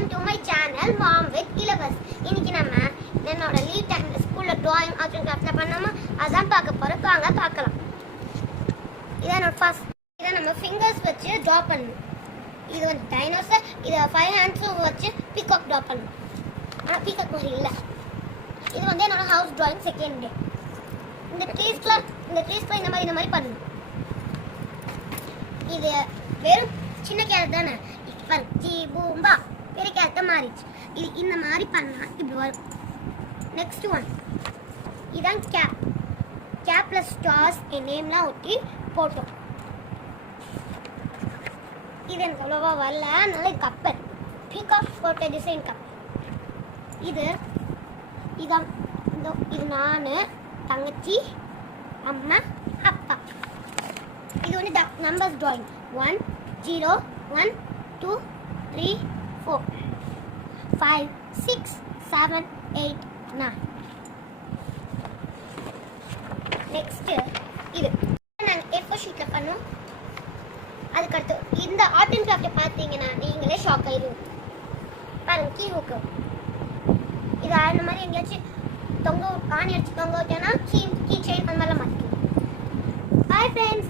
Welcome to my channel mom with இலவஸ். இன்னைக்கு நம்ம என்னோட லீவ் டைம்ல ஸ்கூல்ல டிராயிங் ஆர்ட் அண்ட் கிராஃப்ட்ல பண்ணோமா அதான் பார்க்க போறோம். வாங்க பார்க்கலாம். இதான் இதை நம்ம ஃபிங்கர்ஸ் வச்சு டிரா பண்ணணும். இது வந்து டைனோசர். இதை 5 ஹேண்ட்ஸும் வச்சு பீகாக் டிரா பண்ணணும். ஆனால் பீகாக் மாதிரி இல்லை. இது வந்து என்னோட ஹவுஸ் டிராயிங் செகண்ட் டே. இந்த ட்ரீஸ்க்குலாம் இந்த மாதிரி பண்ணணும். இது வெறும் சின்ன கேரட் தானே. இப்போ ஜி பூம்பா பெரிய கேரட்டை மாறிடுச்சு. இது இந்த மாதிரி பண்ணால் இப்படி வரும். நெக்ஸ்ட் ஒன் இதான் கேப் ப்ளஸ் ஸ்டார்ஸ் என் நேம்லாம் ஒட்டி போட்டோம். இது எனக்கு அவ்வளோவா வரல, அதனால இது கப்பல் பீகாக் போட்ட டிசைன் கப்பல். இதான் இது நான், தங்கச்சி, அம்மா, அப்பா. இது வந்து நம்பர்ஸ் டிராயிங் 1 0 1 2 3 4 5 6 7 8 9. நெக்ஸ்ட் இது நாங்கள் A4 ஷீட்டில் பண்ணோம். அதுக்கடுத்து இந்த ஆர்ட் அண்ட் கிராஃப்டை பார்த்தீங்கன்னா நீங்களே ஷாக் ஆயிடுவீங்க. பாருங்க, கீ ஹூக்கு. இது அந்த மாதிரி எங்கேயாச்சும் ஆணி அடிச்சு தொங்க விட்டோன்னா கீ செயின் அந்த மாதிரிலாம் மாற்றிக்கணும். Bye friends.